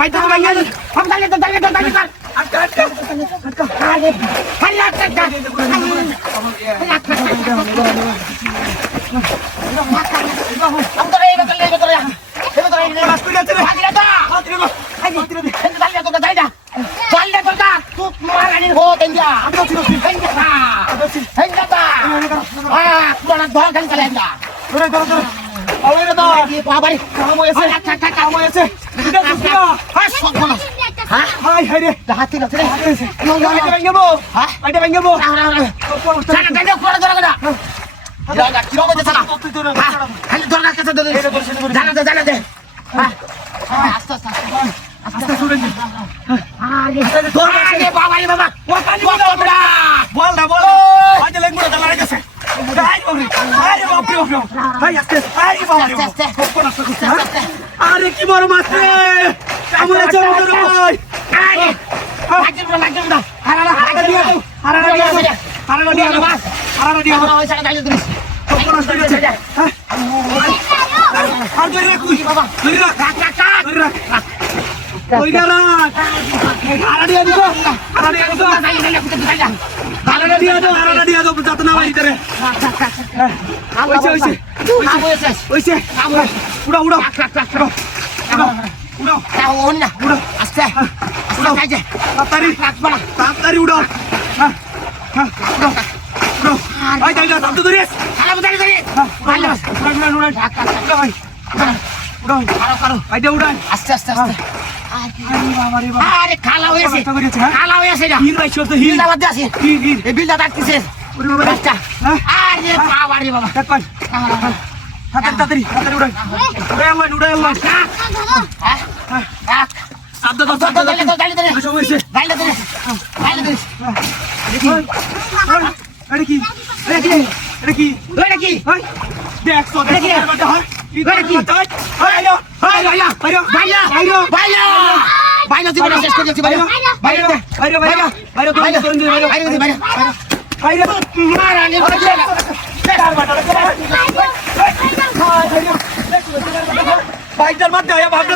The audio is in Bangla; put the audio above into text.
বাইটা ভাইয়া हम डाले तो कर अरे भाई हम तो ये बस कुछ चले भाग ले तो आई डाले तो जाइदा डाले तो का तू मारानी हो तेंजा हेंगा बड़ा धोल खाली चलेंगा ধরে আরে দাও এই বাবারে কাম হয়েছে কাম হয়েছে এটা দুসরা সব বলো হ্যাঁ হাই হাই রে হাতে না রে এটা ভেঙে যাবো হ্যাঁ এটা ভেঙে যাবো জানা জানা পড়া ধরা না কি রকম আছে না খালি ধরা কাছে ধরে জানা দে হ্যাঁ আস্তে আস্তে শুনে আরে ধরা আরে বাবারে বাবা ও কানি বল না আজ লেগ মুড়া দাঁড়া গেছে আরে কি বড় মাছ রে কেমন আছে আমাদের ভাই আরে লাগবে না হারানা দিয়ে দাও হারানা দিয়ে দাও ওই জায়গা দাঁড়িয়ে দিস আর ধরে রাখ বাবা ধরে রাখ ওই গারা হারানা দিয়ে দিও হারানা দিয়ে দাও যত না ভাই করে ওইছে উড়াও না আস্তে তাড়াতাড়ি উড়াও ভাই যাই না তো ধরিস উড়ান আস্তে আরে খালা হয়েছে হিল ভাই শব্দ হিল দাবাতে আছে এই বিলটা ডাকতেছে আরে বাবা রে বাবা তাড়াতাড়ি উড়াই বাইটার মধ্যে ভাবনা